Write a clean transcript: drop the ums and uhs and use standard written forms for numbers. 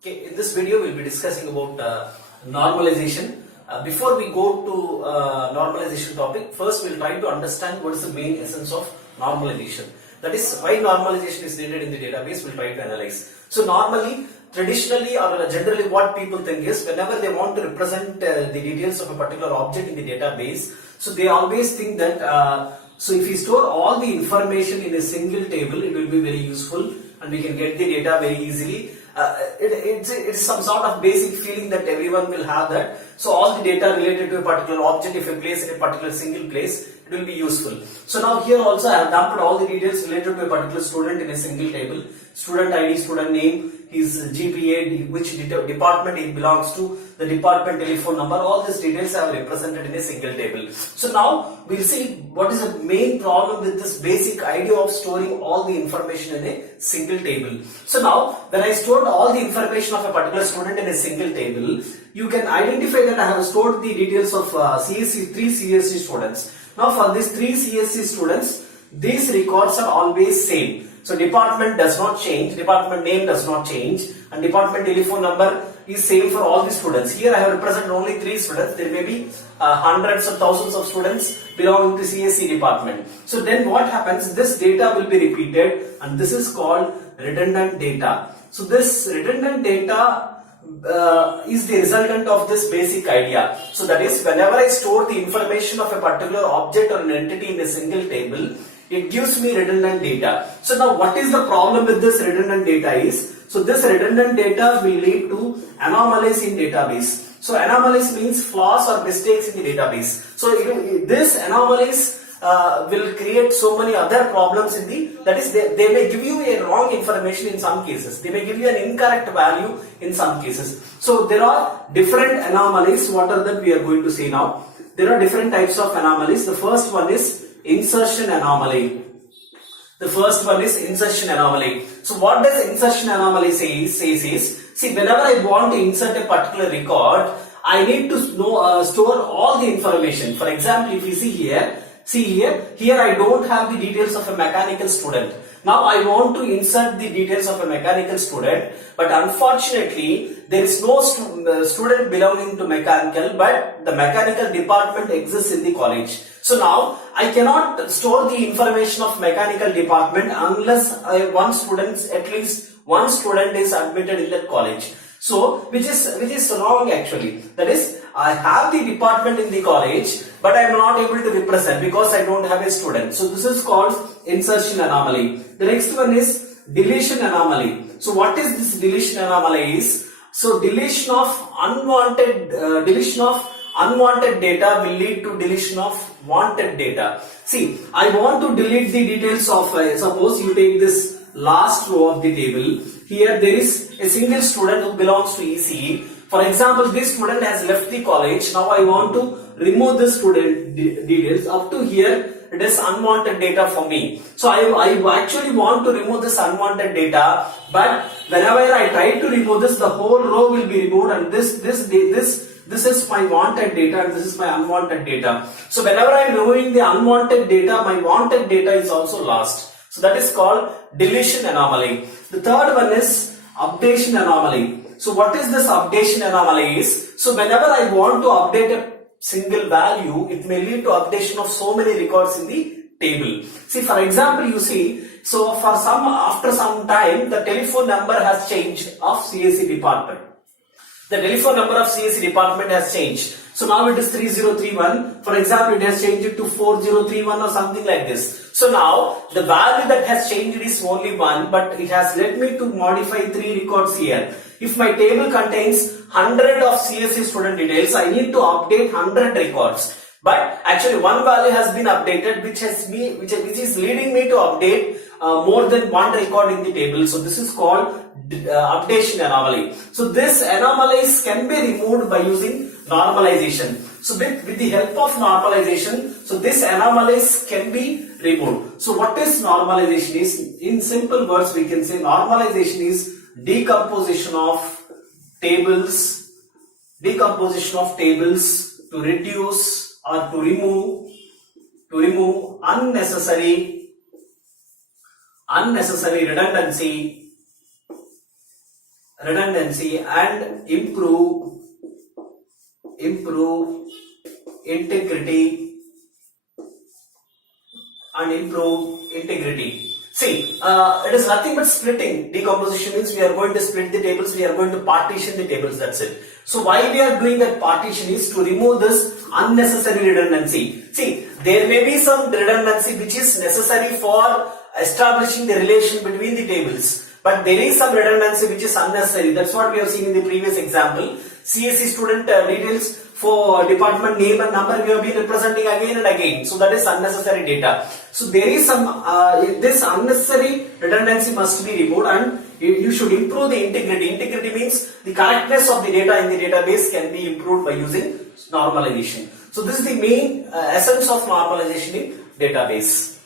Okay, in this video we'll be discussing about normalization. Before we go to normalization topic, first we'll try to understand what is the main essence of normalization. That is why normalization is needed in the database. We'll try to analyze. So normally, traditionally or generally what people think is whenever they want to represent the details of a particular object in the database, so they always think that so if we store all the information in a single table, it will be very useful and we can get the data very easily. It's some sort of basic feeling that everyone will have that. So all the data related to a particular object, if you place in a particular single place, it will be useful. So now here also I have dumped all the details related to a particular student in a single table. Student ID, student name, his GPA, which department he belongs to, the department telephone number, all these details are represented in a single table. So now we'll see what is the main problem with this basic idea of storing all the information in a single table. So now when I stored all the information of a particular student in a single table, you can identify that I have stored the details of three CSC students. Now for these three CSC students, these records are always same. So department does not change, department name does not change, and department telephone number is same for all the students. Here I have represented only 3 students. There may be hundreds of thousands of students belonging to CSC department. So then what happens? This data will be repeated, and this is called redundant data. So this redundant data is the resultant of this basic idea. So that is, whenever I store the information of a particular object or an entity in a single table, it gives me redundant data. So now what is the problem with this redundant data is, so this redundant data will lead to anomalies in database. So anomalies means flaws or mistakes in the database. So this anomalies will create so many other problems in the, that is they may give you a wrong information in some cases. They may give you an incorrect value in some cases. So there are different anomalies. What are that we are going to see now? There are different types of anomalies. The first one is insertion anomaly. The first one is insertion anomaly. So what does insertion anomaly says is, see, whenever I want to insert a particular record, I need to store all the information. For example, if you see here I don't have the details of a mechanical student. Now I want to insert the details of a mechanical student, but unfortunately there is no student belonging to mechanical, but the mechanical department exists in the college. So now I cannot store the information of mechanical department unless at least one student is admitted in that college. So which is wrong actually. That is, I have the department in the college, but I am not able to represent because I don't have a student. So this is called insertion anomaly. The next one is deletion anomaly. So what is this deletion anomaly is? So deletion of unwanted data will lead to deletion of wanted data. See, I want to delete the details of suppose you take this last row of the table. Here there is a single student who belongs to ECE. For example, this student has left the college. Now I want to remove this student details. Up to here it is unwanted data for me. So I actually want to remove this unwanted data, but whenever I try to remove this, the whole row will be removed, and this is my wanted data and this is my unwanted data. So whenever I am removing the unwanted data, my wanted data is also lost. So that is called deletion anomaly. The third one is updation anomaly. So what is this updation anomaly is? So whenever I want to update a single value, it may lead to updation of so many records in the table. See, for example, you see, so after some time, the telephone number has changed of CSC department. The telephone number of CSC department has changed. So now it is 3031. For example, it has changed it to 4031 or something like this. So now the value that has changed is only 1, but it has led me to modify 3 records here. If my table contains 100 of CSC student details, I need to update 100 records. But actually one value has been updated, which is leading me to update more than 1 record in the table. So this is called updation anomaly. So this anomalies can be removed by using normalization. So with the help of normalization, so this anomalies can be removed. So what is normalization is? In simple words, we can say normalization is decomposition of tables to reduce or to remove unnecessary redundancy redundancy and improve integrity See, it is nothing but splitting. Decomposition means we are going to split the tables, we are going to partition the tables, that's it. So why we are doing that partition is to remove this unnecessary redundancy. See, there may be some redundancy which is necessary for establishing the relation between the tables. But there is some redundancy which is unnecessary. That's what we have seen in the previous example. CSE student details for department name and number we have been representing again and again. So that is unnecessary data. So there is some this unnecessary redundancy must be removed, and you should improve the integrity. Integrity means the correctness of the data in the database can be improved by using normalization. So this is the main essence of normalization in database.